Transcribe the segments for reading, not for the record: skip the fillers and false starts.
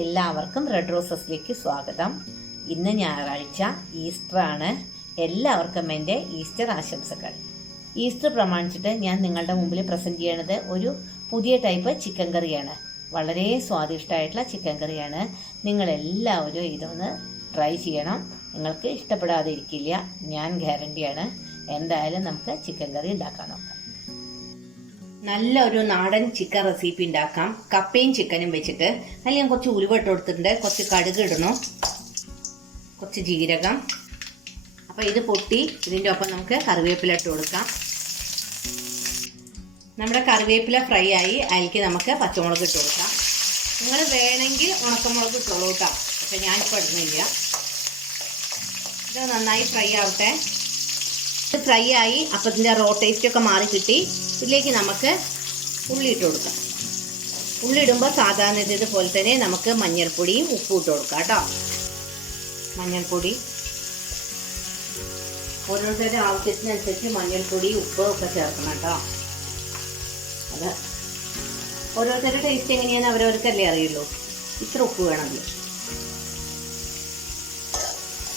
എല്ലാവർക്കും റെഡ് റോസസിലേക്ക് സ്വാഗതം. ഇന്ന് ഞായറാഴ്ച, ഈസ്റ്റർ ആണ്. എല്ലാവർക്കും എൻ്റെ ഈസ്റ്റർ ആശംസകൾ. ഈസ്റ്റർ പ്രമാണിച്ചിട്ട് ഞാൻ നിങ്ങളുടെ മുമ്പിൽ പ്രസൻറ്റ് ചെയ്യണത് ഒരു പുതിയ ടൈപ്പ് ചിക്കൻ കറിയാണ്. വളരെ സ്വാദിഷ്ടമായിട്ടുള്ള ചിക്കൻ കറിയാണ്. നിങ്ങളെല്ലാവരും ഇതൊന്ന് ട്രൈ ചെയ്യണം. നിങ്ങൾക്ക് ഇഷ്ടപ്പെടാതെ ഇരിക്കില്ല, ഞാൻ ഗ്യാരണ്ടിയാണ്. എന്തായാലും നമുക്ക് ചിക്കൻ കറി ഉണ്ടാക്കാൻ നോക്കാം. നല്ലൊരു നാടൻ ചിക്കൻ റെസിപ്പി ഉണ്ടാക്കാം. കപ്പയും ചിക്കനും വെച്ചിട്ട് അതിൽ ഞാൻ കുറച്ച് ഉലുവ ഇട്ട് കൊടുത്തിട്ടുണ്ട്, കുറച്ച് കടുക് ഇടണം, കുറച്ച് ജീരകം. അപ്പോൾ ഇത് പൊട്ടി ഇതിൻ്റെ ഒപ്പം നമുക്ക് കറിവേപ്പില ഇട്ട് കൊടുക്കാം. നമ്മുടെ കറിവേപ്പില ഫ്രൈ ആയി അതിലേക്ക് നമുക്ക് പച്ചമുളക് ഇട്ട് കൊടുക്കാം. നിങ്ങൾ വേണമെങ്കിൽ ഉണക്കമുളക് ഇട്ടോളൂ കേട്ടോ, പക്ഷെ ഞാനിപ്പോൾ ഇടുന്നില്ല. ഇത് നന്നായി ഫ്രൈ ആവട്ടെ. ഇത് ഫ്രൈ ആയി അപ്പോൾ ഇതിൻ്റെ റോ ടേസ്റ്റ് ഒക്കെ മാറി കിട്ടി. ഇതിലേക്ക് നമുക്ക് ഉള്ളി ഇട്ട് കൊടുക്കാം. ഉള്ളി ഇടുമ്പോൾ സാധാരണ ഇതുപോലെ തന്നെ നമുക്ക് മഞ്ഞൾപ്പൊടിയും ഉപ്പും ഇട്ട് കൊടുക്കാം കേട്ടോ. മഞ്ഞൾപ്പൊടി ഓരോരുത്തരുടെ ആവശ്യത്തിനനുസരിച്ച് മഞ്ഞൾപ്പൊടി ഉപ്പ് ഒക്കെ ചേർക്കണം കേട്ടോ. അത് ഓരോരുത്തരുടെ ടേസ്റ്റ് എങ്ങനെയാണെന്ന് അവരവർക്കല്ലേ അറിയുള്ളൂ. ഇത്ര ഉപ്പ് വേണമെങ്കിൽ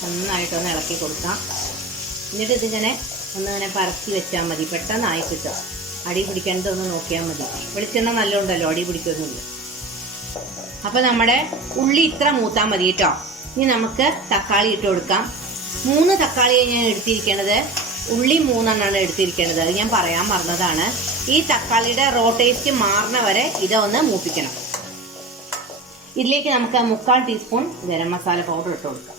നന്നായിട്ടൊന്ന് ഇളക്കി കൊടുക്കാം. എന്നിട്ട് ഇതിങ്ങനെ ഒന്നിങ്ങനെ പരത്തി വെച്ചാൽ മതി, പെട്ടെന്നായി കിട്ടുക. അടി പിടിക്കേണ്ടതൊന്ന് നോക്കിയാൽ മതി. വെളിച്ചെണ്ണ നല്ല ഉണ്ടല്ലോ, അടി പിടിക്കൊന്നുമില്ല. അപ്പോൾ നമ്മുടെ ഉള്ളി ഇത്ര മൂത്താൽ മതി കേട്ടോ. ഇനി നമുക്ക് തക്കാളി ഇട്ട് കൊടുക്കാം. 3 തക്കാളിയാണ് ഞാൻ എടുത്തിരിക്കണത്. ഉള്ളി 3 എണ്ണമാണ് എടുത്തിരിക്കണത്. അത് ഞാൻ പറയാൻ മറന്നതാണ്. ഈ തക്കാളിയുടെ റോ ടേസ്റ്റ് മാറുന്ന വരെ ഇതൊന്ന് മൂപ്പിക്കണം. ഇതിലേക്ക് നമുക്ക് 3/4 ടീസ്പൂൺ ഗരം മസാല പൗഡർ ഇട്ട് കൊടുക്കാം.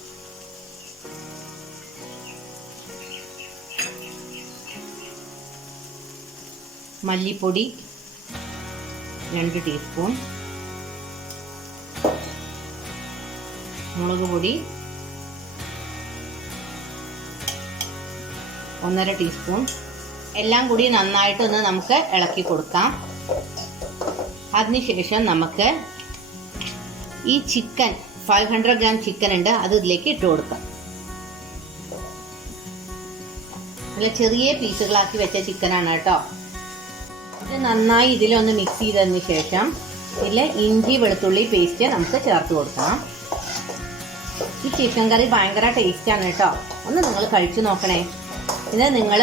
മല്ലിപ്പൊടി 2 ടീസ്പൂൺ, മുളക് പൊടി 1.5 ടീസ്പൂൺ. എല്ലാം കൂടി നന്നായിട്ടൊന്ന് നമുക്ക് ഇളക്കി കൊടുക്കാം. അതിനുശേഷം നമുക്ക് ഈ ചിക്കൻ 500 ഗ്രാം ചിക്കൻ ഉണ്ട്, അത് ഇതിലേക്ക് ഇട്ട് കൊടുക്കാം. നല്ല ചെറിയ പീസുകളാക്കി വെച്ച ചിക്കനാണ് കേട്ടോ. ഇത് നന്നായി ഇതിലൊന്ന് മിക്സ് ചെയ്തതിന് ശേഷം ഇതിൽ ഇഞ്ചി വെളുത്തുള്ളി പേസ്റ്റ് നമുക്ക് ചേർത്ത് കൊടുക്കണം. ഈ ചിക്കൻ കറി ഭയങ്കര ടേസ്റ്റാണ് കേട്ടോ. ഒന്ന് നിങ്ങൾ കഴിച്ചു നോക്കണേ. ഇത് നിങ്ങൾ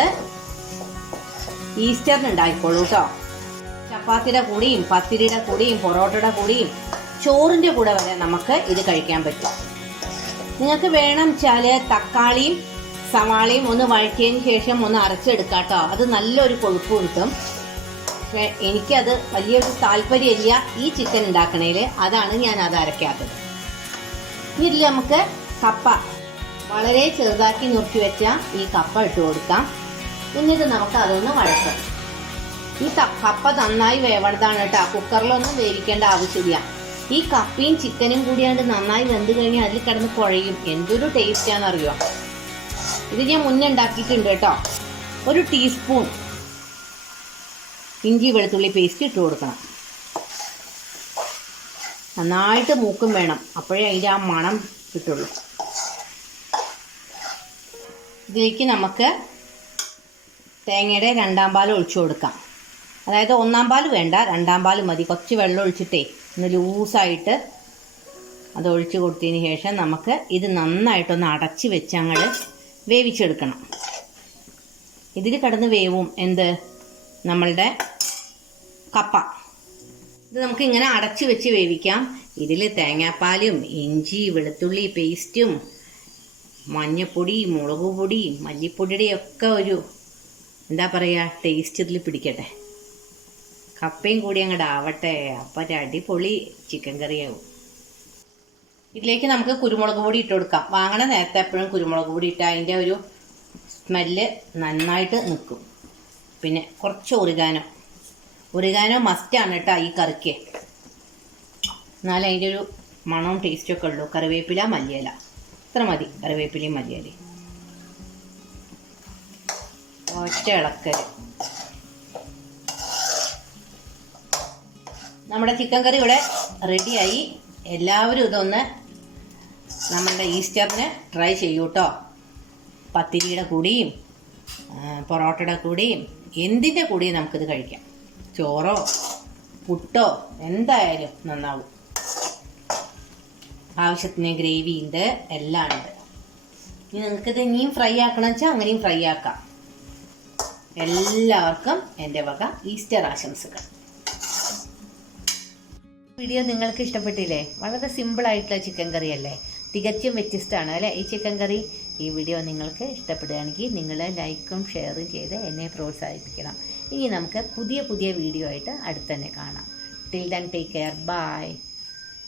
ഈസ്റ്ററിന് ഉണ്ടായിക്കോളൂ കേട്ടോ. ചപ്പാത്തിയുടെ കൂടിയും പത്തിരിയുടെ കൂടിയും പൊറോട്ടയുടെ കൂടിയും ചോറിൻ്റെ കൂടെ വരെ നമുക്ക് ഇത് കഴിക്കാൻ പറ്റും. നിങ്ങൾക്ക് വേണം വെച്ചാൽ തക്കാളിയും സവാളയും ഒന്ന് വഴറ്റിയതിന് ശേഷം ഒന്ന് അരച്ചെടുക്കാം കേട്ടോ. അത് നല്ലൊരു കൊഴുപ്പ് കിട്ടും. പക്ഷെ എനിക്കത് വലിയൊരു താല്പര്യമില്ല ഈ ചിക്കൻ ഉണ്ടാക്കണേൽ. അതാണ് ഞാൻ അത് അരയ്ക്കാത്തത്. ഇതിൽ നമുക്ക് കപ്പ വളരെ ചെറുതാക്കി നുറുക്കി വെച്ച ഈ കപ്പ ഇട്ട് കൊടുക്കാം. എന്നിട്ട് നമുക്ക് അതൊന്ന് വഴറ്റാം. ഈ കപ്പ നന്നായി വേവണതാണ് കേട്ടോ. കുക്കറിലൊന്നും വേവിക്കേണ്ട ആവശ്യമില്ല. ഈ കപ്പയും ചിക്കനും കൂടിയാണ്ട് നന്നായി വെന്ത് കഴിഞ്ഞാൽ അതിൽ കിടന്ന് കുഴയും. എന്തൊരു ടേസ്റ്റാണെന്നറിയോ. ഇത് ഞാൻ മുന്നേ ഉണ്ടാക്കിയിട്ടുണ്ട് കേട്ടോ. 1 ടീസ്പൂൺ ഇഞ്ചി വെളുത്തുള്ളി പേസ്റ്റ് ഇട്ട് കൊടുക്കണം. നന്നായിട്ട് മൂക്കും വേണം, അപ്പോഴേ അതിൻ്റെ ആ മണം കിട്ടുള്ളൂ. ഇതിലേക്ക് നമുക്ക് തേങ്ങയുടെ 2ാം പാൽ ഒഴിച്ചു കൊടുക്കാം. അതായത് 1ാം പാൽ വേണ്ട, 2ാം പാൽ മതി. കുറച്ച് വെള്ളം ഒഴിച്ചിട്ടേ ഒന്ന് ലൂസായിട്ട് അത് ഒഴിച്ച് കൊടുത്തതിന് ശേഷം നമുക്ക് ഇത് നന്നായിട്ടൊന്ന് അടച്ച് വെച്ച് അങ്ങോട്ട് വേവിച്ചെടുക്കണം. ഇതിൽ കിടന്ന് വേവും എന്ത് നമ്മളുടെ കപ്പ. ഇത് നമുക്ക് ഇങ്ങനെ അടച്ചു വെച്ച് വേവിക്കാം. ഇതിൽ തേങ്ങാപ്പാലും ഇഞ്ചി വെളുത്തുള്ളി പേസ്റ്റും മഞ്ഞപ്പൊടി മുളക് പൊടി മല്ലിപ്പൊടിയുടെ ഒക്കെ ഒരു എന്താ പറയുക ടേസ്റ്റ് ഇതിൽ പിടിക്കട്ടെ. കപ്പയും കൂടി അങ്ങോട്ട് ആവട്ടെ. അപ്പം അടിപൊളി ചിക്കൻ കറിയാവും. ഇതിലേക്ക് നമുക്ക് കുരുമുളക് പൊടി ഇട്ട് കൊടുക്കാം. വാങ്ങണ നേരത്തെ എപ്പോഴും കുരുമുളക് പൊടി ഇട്ടാൽ അതിൻ്റെ ഒരു സ്മെല്ല് നന്നായിട്ട് നിൽക്കും. പിന്നെ കുറച്ച് ഒറിഗാനോ മസ്റ്റാണ് കേട്ടോ ഈ കറിക്ക്. എന്നാലും അതിൻ്റെ ഒരു മണവും ടേസ്റ്റൊക്കെ ഉള്ളൂ. കറിവേപ്പില മല്ലിയില ഇത്ര മതി. കറിവേപ്പിലയും മല്ലിയിലയും ഒറ്റ ഇളക്കൽ. നമ്മുടെ ചിക്കൻ കറി ഇവിടെ റെഡിയായി. എല്ലാവരും ഇതൊന്ന് നമ്മളുടെ ഈസ്റ്ററിന് ട്രൈ ചെയ്യൂ കേട്ടോ. പത്തിരിയുടെ കൂടിയും പൊറോട്ടയുടെ കൂടിയും എന്തിൻ്റെ കൂടിയും നമുക്കിത് കഴിക്കാം. ചോറോ പുട്ടോ എന്തായാലും നന്നാവും. ആവശ്യത്തിന് ഗ്രേവി ഉണ്ട്, എല്ലാം ഉണ്ട്. ഇനി നിങ്ങൾക്കിത് ഇനിയും ഫ്രൈ ആക്കണം വെച്ചാൽ അങ്ങനെയും ഫ്രൈ ആക്കാം. എല്ലാവർക്കും എൻ്റെ വക ഈസ്റ്റർ ആശംസകൾ. വീഡിയോ നിങ്ങൾക്ക് ഇഷ്ടപ്പെട്ടില്ലേ? വളരെ സിമ്പിളായിട്ടുള്ള ചിക്കൻ കറി അല്ലേ? തികച്ചും വ്യത്യസ്തമാണ് അല്ലേ ഈ ചിക്കൻ കറി? ഈ വീഡിയോ നിങ്ങൾക്ക് ഇഷ്ടപ്പെടുകയാണെങ്കിൽ നിങ്ങൾ ലൈക്കും ഷെയറും ചെയ്ത് എന്നെ പ്രോത്സാഹിപ്പിക്കണം. ഇനി നമുക്ക് പുതിയ വീഡിയോ ആയിട്ട് അടുത്ത് തന്നെ കാണാം. Till then take care. By.